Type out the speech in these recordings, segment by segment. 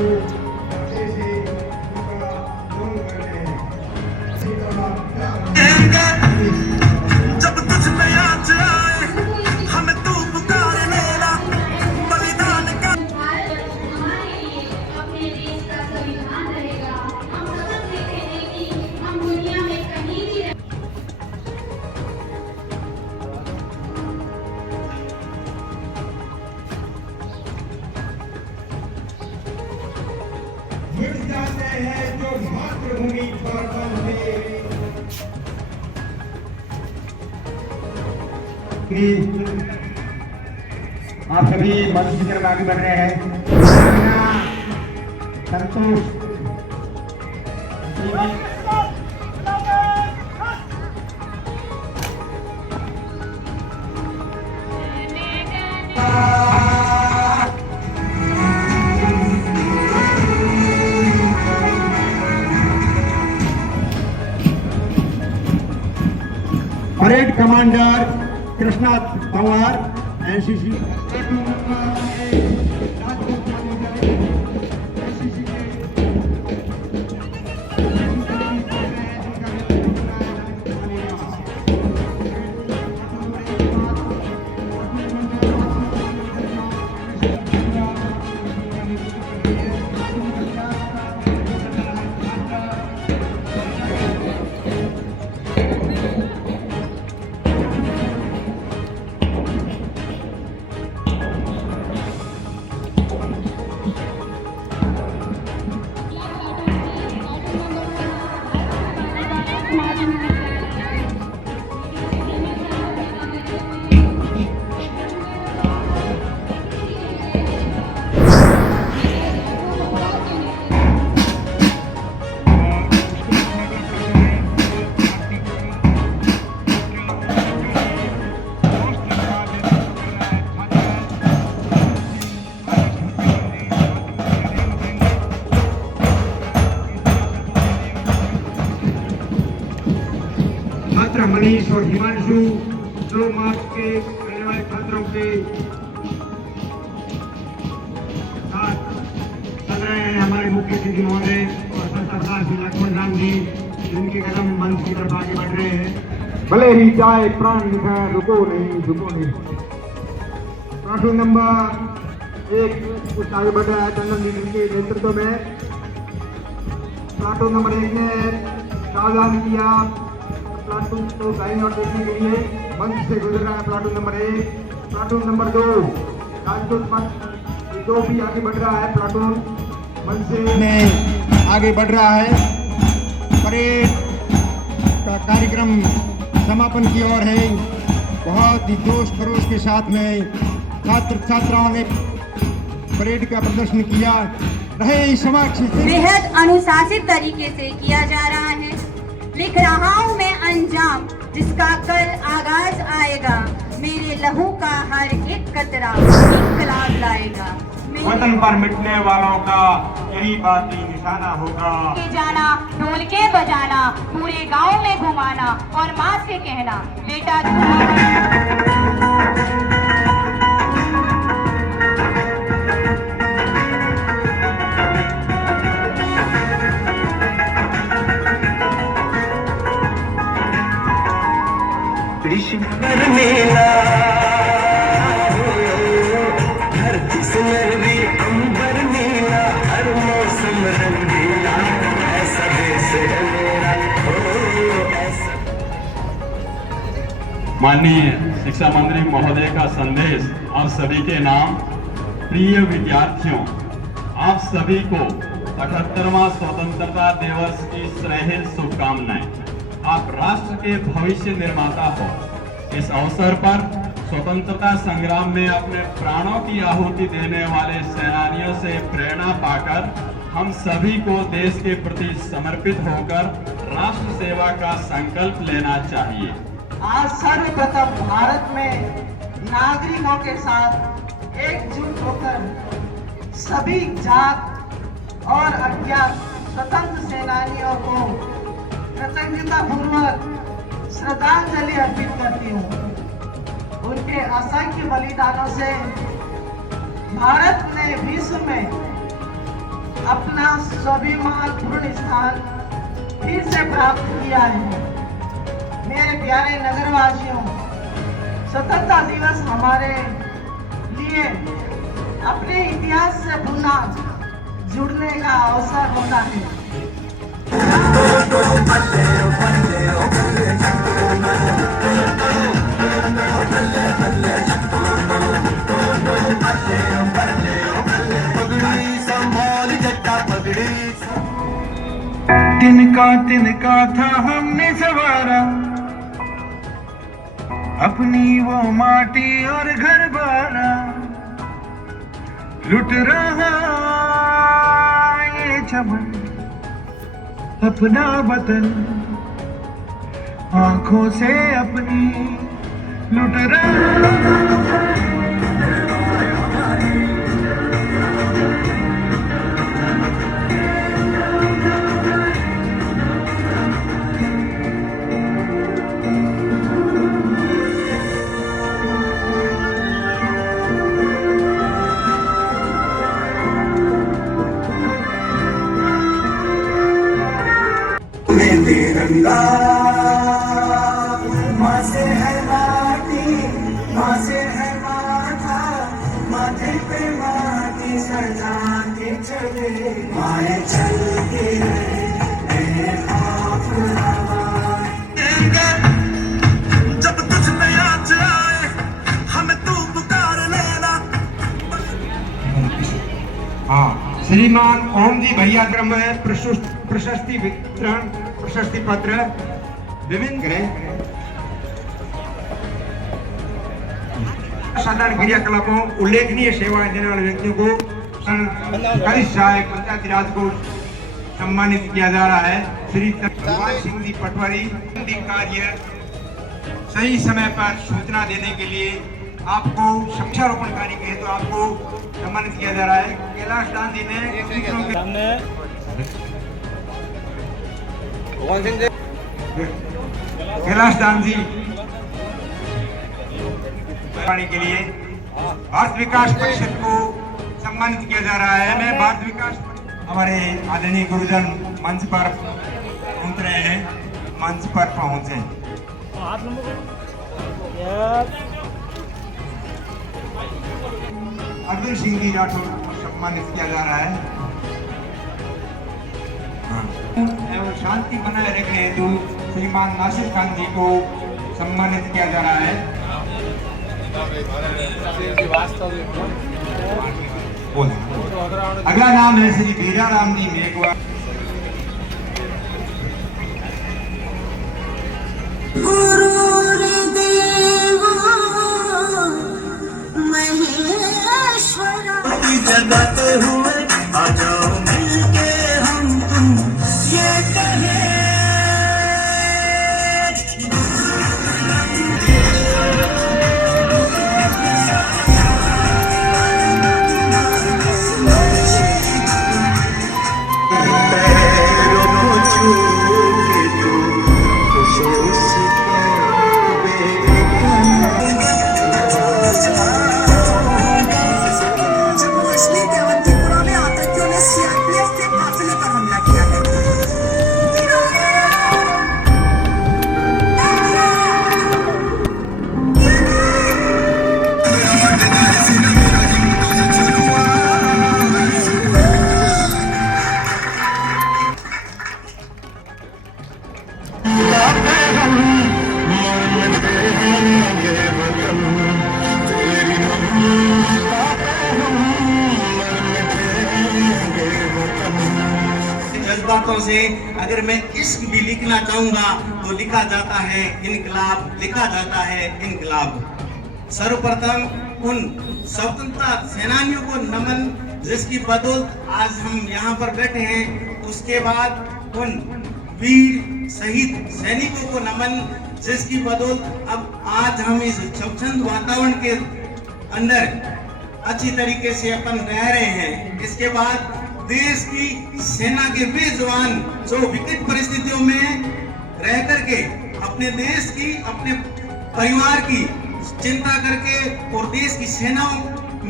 को अच्छे से उनका लोन कर रहे हैं। जब तुझ पे आज आए हमें तू पुकार लेना बलिदान का। हमारे लिए अपने देश का संविधान रहेगा। हम सबक सीखे हैं कि हम दुनिया में कहीं भी जुट जाते हैं जो मातृभूमि पर बंधे। आप सभी मंच की तरफ आगे बढ़ रहे हैं। Santosh parade commander Krishna Pawar NCC छात्र मनीष और हिमांशु 2 मार्च के करने वाले छात्रों के साथ चल रहे हैं हमारे मुख्य अतिथि महोदय और संस्थापक श्री लक्ष्मण राम जी, जिनके कदम मंच की तरफ आगे बढ़ रहे हैं। भले ही जाए प्राण निखर रुको नहीं झुको नहीं। प्लाटून नंबर 1 कुछ आगे बढ़ रहा है टंडन जी के नेतृत्व में। प्लाटून नंबर 1 ने सावधान किया प्लाटून को दाईं ओर देखने के लिए मंच से गुजर रहा है। प्लाटून नंबर 1, प्लाटून नंबर 2 राजदूत मंच 2 भी आगे बढ़ रहा है। प्लाटून मंच से में आगे बढ़ रहा है। परेड का कार्यक्रम समापन की ओर है। बहुत ही जोश खरोश के साथ में छात्र छात्राओं ने परेड का प्रदर्शन किया। रहे समक्ष बेहद अनुशासित तरीके से किया जा रहा है। लिख रहा हूँ मैं अंजाम जिसका कल आगाज आएगा। मेरे लहू का हर एक कतरा इंकलाब लाएगा। वतन पर मिटने वालों का यही बाती निशाना होगा। के जाना ढोल के बजाना पूरे गांव में घुमाना और माँ से कहना बेटा धरती सुनहरी अंबर नीला हर मौसम रंगीला ऐसा देश है मेरा ऐसा। माननीय शिक्षा मंत्री महोदय का संदेश आप सभी के नाम। प्रिय विद्यार्थियों, आप सभी को 78वां स्वतंत्रता दिवस की श्रेष्ठ शुभकामनाएं। आप राष्ट्र के भविष्य निर्माता हो। इस अवसर पर स्वतंत्रता संग्राम में अपने प्राणों की आहुति देने वाले सेनानियों से प्रेरणा पाकर हम सभी को देश के प्रति समर्पित होकर राष्ट्र सेवा का संकल्प लेना चाहिए। आज सर्वप्रथम भारत में नागरिकों के साथ एकजुट होकर सभी जात और अज्ञात स्वतंत्र सेनानियों को कृतज्ञता पूर्वक श्रद्धांजलि अर्पित करती हूँ। उनके असंख्य बलिदानों से भारत ने विश्व में अपना स्वाभिमानपूर्ण स्थान फिर से प्राप्त किया है। मेरे प्यारे नगरवासियों, स्वतंत्रता दिवस हमारे लिए अपने इतिहास से पुनः जुड़ने का अवसर होता है। तिनका था हमने सवारा अपनी वो माटी और घर बारा, लुट रहा ये चमन अपना वतन आंखों से अपनी लुट रहा। तिरंगा माँ से है माटी, माँ से है माथा, माथे पे माटी सजा के चले, माए चल के जब तुझ पे आज आए हमें तू पुकार लेना। हाँ, श्रीमान ओम जी भैया क्रम में प्रशस्ति वितरण प्रशस्ति पत्र विभिन्न करें। साधारण क्रियाकलापों उल्लेखनीय सेवाएं देने वाले व्यक्तियों को कनिष्ठ सहायक पंचायती राज को सम्मानित किया जा रहा है। श्री भगवान सिंह जी पटवारी कार्य सही समय पर सूचना देने के लिए आपको वृक्षारोपण कार्य के हेतु आपको सम्मानित किया जा रहा है। कैलाश दान जी ने कैलाश दान जी के लिए भारत विकास परिषद को सम्मानित किया जा रहा है। मैं भारत विकास हमारे आदरणीय गुरुजन मंच पर पहुंच रहे हैं, मंच पर पहुंचे। अर्जुन सिंह जी राठौर को सम्मानित किया जा रहा है। एवं शांति बनाए रखने हेतु श्रीमान नासिर खान जी को सम्मानित किया जा रहा है। अगला नाम है श्री बीरा राम जी मेघवा। जगाते हुए आ जाओ मिलके हम तुम ये कहे। पैरों को छू के तू जज्बातों से अगर मैं इश्क भी लिखना चाहूंगा तो लिखा जाता है इनकलाब, लिखा जाता है इनकलाब। सर्वप्रथम उन स्वतंत्रता सेनानियों को नमन जिसकी बदौलत आज हम यहाँ पर बैठे हैं। उसके बाद उन वीर शहीद सैनिकों को नमन जिसकी बदौलत अब आज हम इस स्वच्छंद वातावरण के अंदर अच्छी तरीके से अपन रह रहे हैं। इसके बाद देश की सेना के वे जवान जो विकट परिस्थितियों में रह करके अपने देश की, अपने परिवार की चिंता करके और देश की सेनाओं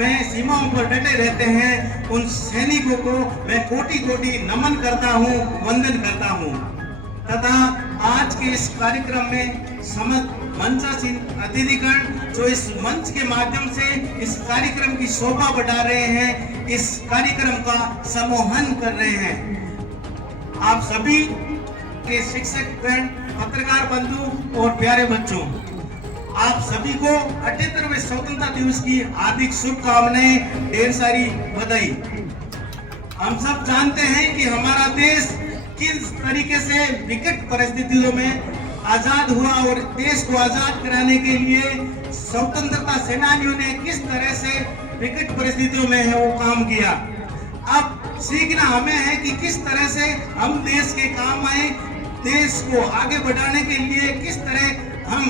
में सीमाओं पर डटे रहते हैं, उन सैनिकों को मैं कोटि कोटि नमन करता हूँ, वंदन करता हूँ। तथा आज के इस कार्यक्रम में समस्त मंचासीन अतिथिगण जो इस मंच के माध्यम से इस कार्यक्रम की शोभा बढ़ा रहे हैं, इस कार्यक्रम का सम्मोहन कर रहे हैं। आप सभी के शिक्षक गण, पत्रकार बंधु और प्यारे बच्चों, आप सभी को 78वें स्वतंत्रता दिवस की हार्दिक शुभकामनाएं, ढेर सारी बधाई। हम सब जानते हैं कि हमारा देश किस तरीके से विकट परिस्थितियों में आजाद हुआ और देश को आजाद कराने के लिए स्वतंत्रता सेनानियों ने किस तरह से विकट परिस्थितियों में है वो काम किया। अब सीखना हमें है कि किस तरह से हम देश के काम आए, देश को आगे बढ़ाने के लिए किस तरह हम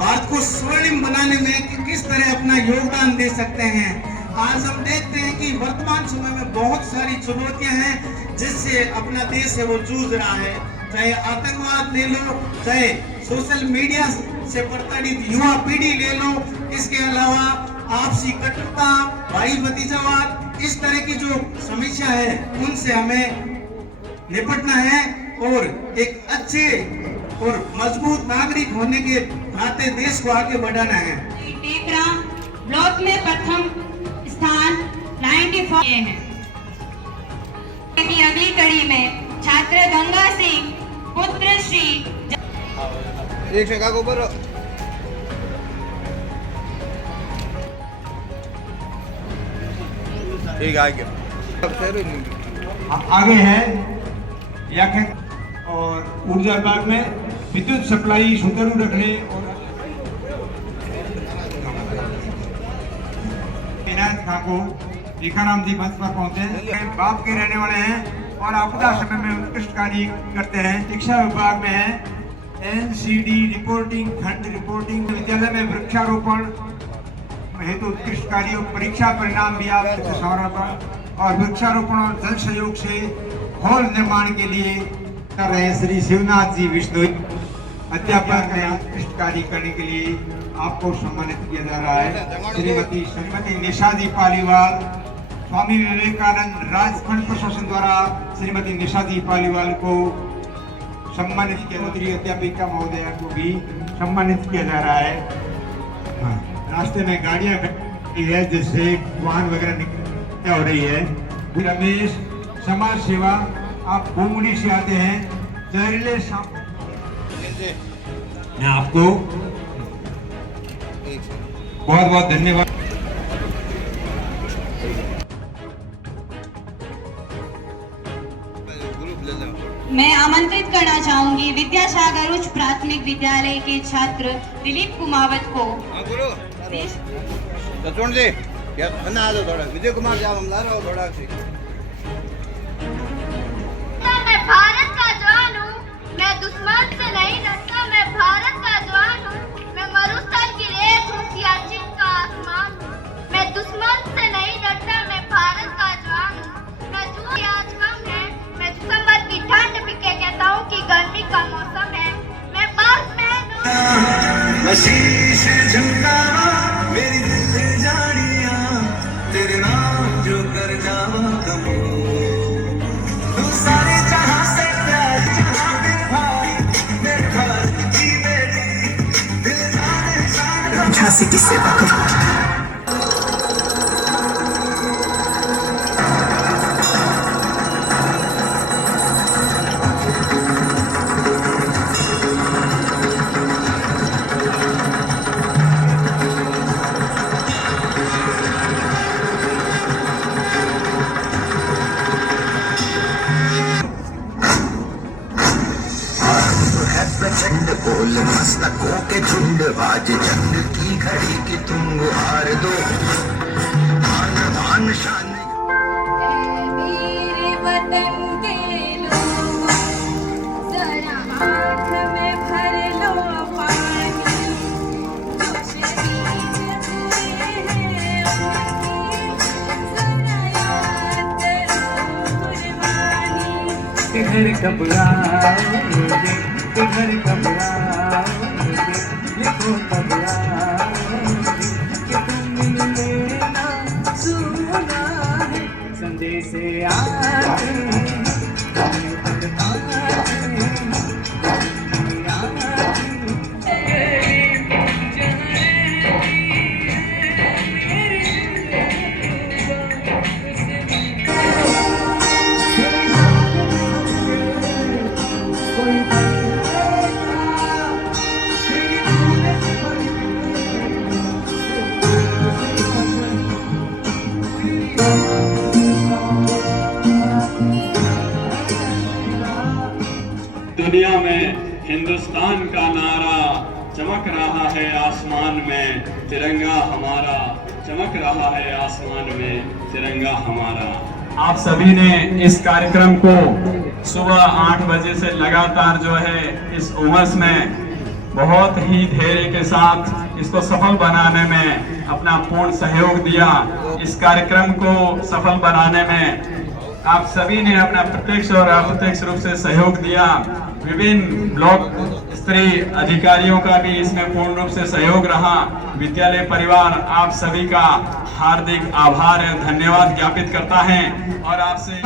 भारत को स्वर्णिम बनाने में किस तरह अपना योगदान दे सकते हैं। आज हम देखते हैं कि वर्तमान समय में बहुत सारी चुनौतियां हैं जिससे अपना देश है वो जूझ रहा है, चाहे आतंकवाद ले लो, चाहे सोशल मीडिया से प्रताड़ित युवा पीढ़ी ले लो, इसके अलावा आपसी कटुता, भाई भतीजावाद, इस तरह की जो समस्या है उनसे हमें निपटना है और एक अच्छे और मजबूत नागरिक होने के नाते देश को आगे बढ़ाना है। टेकरा ब्लॉक में प्रथम स्थान 94 है। की अगली कड़ी में छात्र गंगा सिंह पुत्र श्री एक जगह को ऊपर ठीक आगे आगे है और ऊर्जा विभाग में विद्युत सप्लाई सुचारू रखने और इनायत खां को टीकाराम जी मंच पर पहुंचे। बाप के रहने वाले हैं और आपदा समय में उत्कृष्ट कार्य करते हैं। शिक्षा विभाग में है एनसीडी रिपोर्टिंग, खंड रिपोर्टिंग, विद्यालय में वृक्षारोपण हेतु उत्कृष्ट कार्य, परीक्षा परिणाम भी आप समारोह और वृक्षारोपण और जल सहयोग से हॉल निर्माण के लिए कर रहे श्री शिवनाथ जी विष्णु अध्यापक में उत्कृष्ट कार्य करने के लिए आपको सम्मानित किया जा रहा है। श्रीमती निशा जी पालीवाल, स्वामी विवेकानंद राजखंड प्रशासन द्वारा श्रीमती निशा जी पालीवाल को सम्मानित किया, उत्तरी अध्यापिका महोदया को भी सम्मानित किया जा रहा है। रास्ते में गाड़ियां खड़ी है जिससे वाहन वगैरह निकल हो रही है। रमेश समाज सेवा, आप भूमुड़ी से आते हैं, जहरीले मैं आपको बहुत बहुत धन्यवाद। मैं आमंत्रित करना चाहूंगी विद्यासागर उच्च प्राथमिक विद्यालय के छात्र दिलीप कुमावत को। सचोण जी थोड़ा विजय कुमार जी हम ला रहे हो थोड़ा सी। मैं भारत का जवान हूँ, मैं दुश्मन से नहीं डरता, मैं भारत का जवान हूँ, मैं मरुस्थल की रेत हूँ, सियाचिन का आसमान हूँ, मैं दुश्मन से नहीं डरता, मैं भारत का जवान हूँ, मैं जून आज कम है, मैं दिसंबर की ठंड भी कहता हूँ कि गर्मी का मौसम है, मैं बर्फ में मैं शीश झुकावा मेरी दिल जानिया तेरे नाम जो कर जावा कमो तू सारे जहां से प्यार जहां पे भाई मेरे घर की बेटी दिल जाने झांसी की सेवा करो। प्रचंड बोल मस्तकों के झुंड बाज जंग की घड़ी की तुम गुहार दो आन बान शान। मेरे वतन के लोगों जरा आँख में भर लो पानी, जो शहीद हुए हैं उनकी जरा याद करो कुर्बानी। घर घबराओगे, घर घबराओगे, देखो घबराओगे कि तुम मिले ना जैसे आते दुनिया में हिंदुस्तान का नारा चमक रहा है आसमान में, तिरंगा हमारा चमक रहा है आसमान में, तिरंगा हमारा। आप सभी ने इस कार्यक्रम को सुबह 8 बजे से लगातार जो है इस उमस में बहुत ही धैर्य के साथ इसको सफल बनाने में अपना पूर्ण सहयोग दिया। इस कार्यक्रम को सफल बनाने में आप सभी ने अपना प्रत्यक्ष और अप्रत्यक्ष रूप से सहयोग दिया। विभिन्न ब्लॉक स्तरीय अधिकारियों का भी इसमें पूर्ण रूप से सहयोग रहा। विद्यालय परिवार आप सभी का हार्दिक आभार एवं धन्यवाद ज्ञापित करता है और आपसे